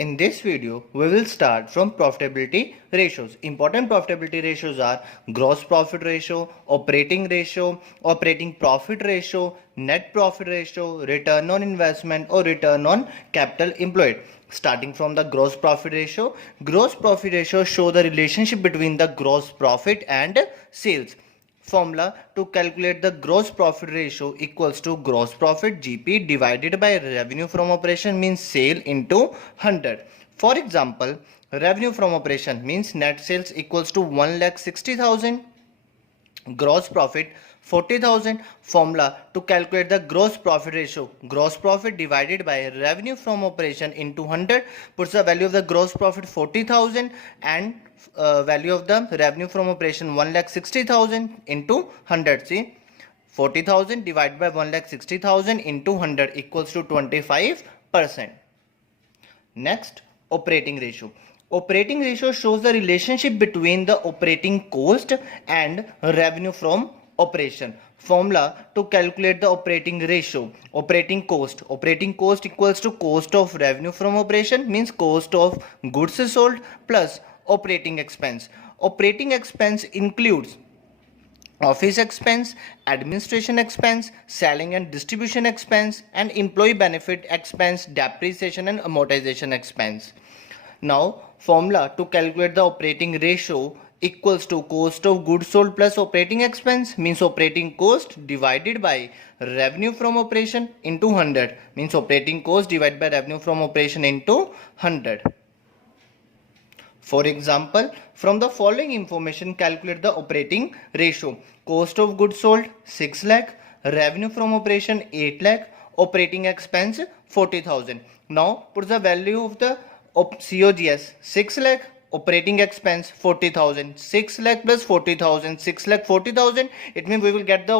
In this video, we will start from profitability ratios. Important profitability ratios are gross profit ratio, operating profit ratio, net profit ratio, return on investment or return on capital employed. Starting from the gross profit ratio show the relationship between the gross profit and sales. Formula to calculate the gross profit ratio equals to gross profit GP divided by revenue from operation means sale into 100. For example, revenue from operation means net sales equals to 1,60,000. Gross profit 40,000. Formula to calculate the gross profit ratio, gross profit divided by revenue from operation into 100 puts the value of the gross profit 40,000 and value of the revenue from operation 1,60,000 into 100. See, 40,000 divided by 1,60,000 into 100 equals to 25%. Next, operating ratio. Operating ratio shows the relationship between the operating cost and revenue from operation. Formula to calculate the operating ratio. Operating cost equals to cost of revenue from operation means cost of goods sold plus operating expense. Operating expense includes office expense, administration expense, selling and distribution expense, and employee benefit expense, depreciation and amortization expense. Now, formula to calculate the operating ratio equals to cost of goods sold plus operating expense means operating cost divided by revenue from operation into 100 means operating cost divided by revenue from operation into 100. For example, from the following information calculate the operating ratio. Cost of goods sold 6 lakh, revenue from operation 8 lakh, operating expense 40,000. Now put the value of the COGS 6 lakh, operating expense 40,000. 6 lakh plus 40,000, 6 lakh 40,000. It means we will get the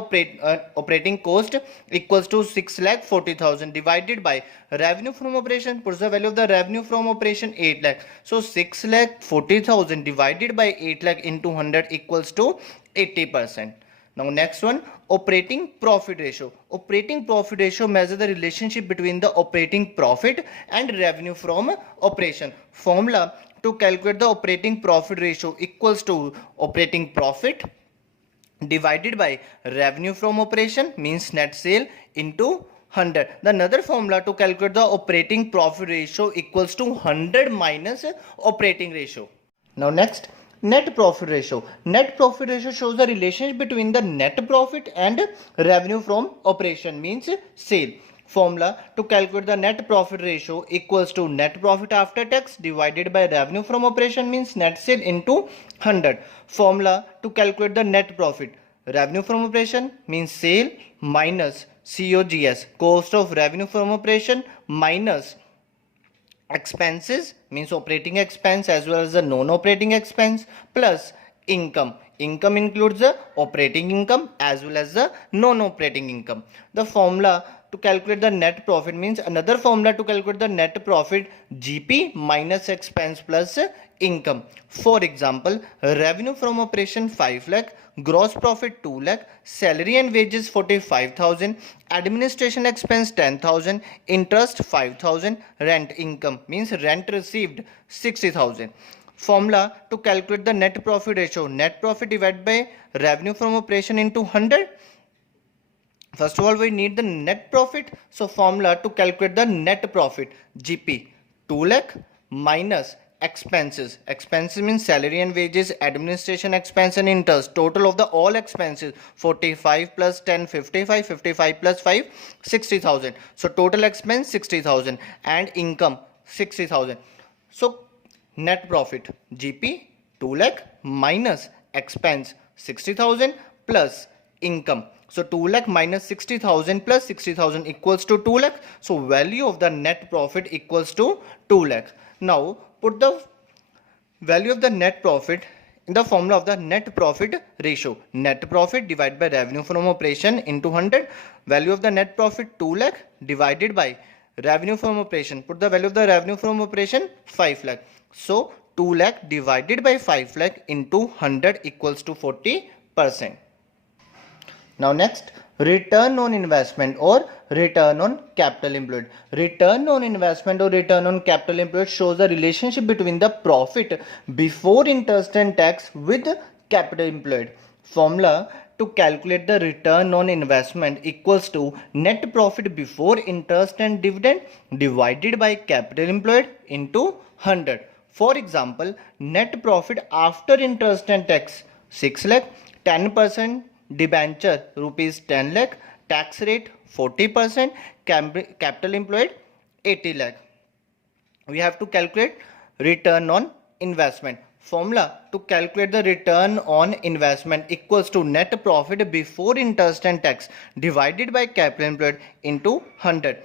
operating cost equals to 6 lakh 40,000 divided by revenue from operation. Puts the value of the revenue from operation 8 lakh. So 6 lakh 40,000 divided by 8 lakh into 100 equals to 80%. Now next one, operating profit ratio. Operating profit ratio measures the relationship between the operating profit and revenue from operation. Formula to calculate the operating profit ratio equals to operating profit divided by revenue from operation means net sale into 100. The another formula to calculate the operating profit ratio equals to 100 minus operating ratio. Now next, net profit ratio. Net profit ratio shows the relationship between the net profit and revenue from operation means sale. Formula to calculate the net profit ratio equals to net profit after tax divided by revenue from operation means net sale into 100. Formula to calculate the net profit. Revenue from operation means sale minus COGS, cost of revenue from operation minus expenses means operating expense as well as the non-operating expense plus income. Income includes the operating income as well as the non-operating income. The formula to calculate the net profit means another formula to calculate the net profit GP minus expense plus income. For example, revenue from operation 5 lakh, gross profit 2 lakh, salary and wages 45,000, administration expense 10,000, interest 5,000, rent income means rent received 60,000. Formula to calculate the net profit ratio. Net profit divided by revenue from operation into 100. First of all, we need the net profit. So formula to calculate the net profit GP 2 lakh minus expenses. Expenses means salary and wages, administration expense and interest. Total of the all expenses 45 plus 10 55, 55 plus 5 60,000. So total expense 60,000 and income 60,000. So net profit GP 2 lakh minus expense 60,000 plus income. So 2 lakh minus 60,000 plus 60,000 equals to 2 lakh. So value of the net profit equals to 2 lakh. Now put the value of the net profit in the formula of the net profit ratio. Net profit divided by revenue from operation into 100. Value of the net profit 2 lakh divided by revenue from operation. Put the value of the revenue from operation 5 lakh. So 2 lakh divided by 5 lakh into 100 equals to 40%. Now next, return on investment or return on capital employed. Return on investment or return on capital employed shows the relationship between the profit before interest and tax with capital employed. Formula to calculate the return on investment equals to net profit before interest and dividend divided by capital employed into 100. For example, net profit after interest and tax 6 lakh, 10% debenture rupees 10 lakh, tax rate 40%, capital employed 80 lakh. We have to calculate return on investment. Formula to calculate the return on investment equals to net profit before interest and tax divided by capital employed into 100.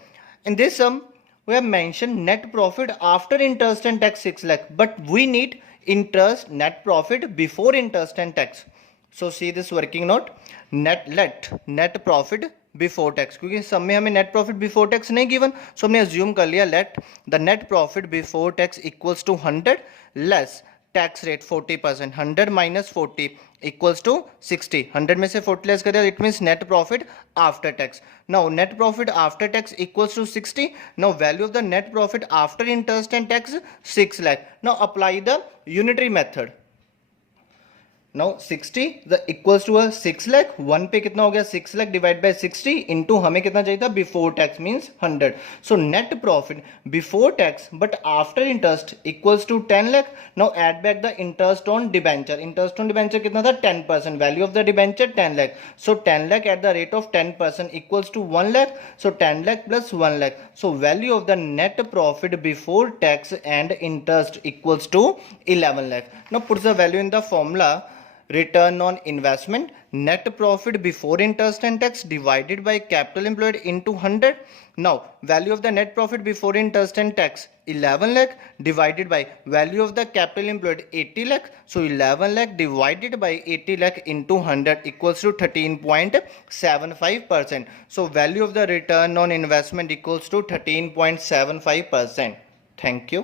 In this sum, we have mentioned net profit after interest and tax 6 lakh, but we need net profit before interest and tax. So see this working note, net profit before tax, क्योंकि सब में हमें net profit before tax नहीं given, so हमने assume कर लिया let the net profit before tax equals to 100 less tax rate 40%, 100 minus 40 equals to 60, 100 में से 40 लेस करें it means net profit after tax. Now net profit after tax equals to 60. Now value of the net profit after interest and tax 6 lakh. Now apply the unitary method. Now 60 the equals to a 6 lakh, 1 पे कितना हो गया 6 lakh divide by 60 into हमें कितना चाहिए था before tax means 100. So net profit before tax but after interest equals to 10 lakh. Now add back the interest on debenture. Interest on debenture कितना था 10%, value of the debenture 10 lakh. So 10 lakh at the rate of 10% equals to 1 lakh. So 10 lakh plus 1 lakh. So value of the net profit before tax and interest equals to 11 lakh. Now put the value in the formula. Return on investment, net profit before interest and tax divided by capital employed into 100. Now value of the net profit before interest and tax 11 lakh divided by value of the capital employed 80 lakh. So 11 lakh divided by 80 lakh into 100 equals to 13.75%. So value of the return on investment equals to 13.75%. Thank you.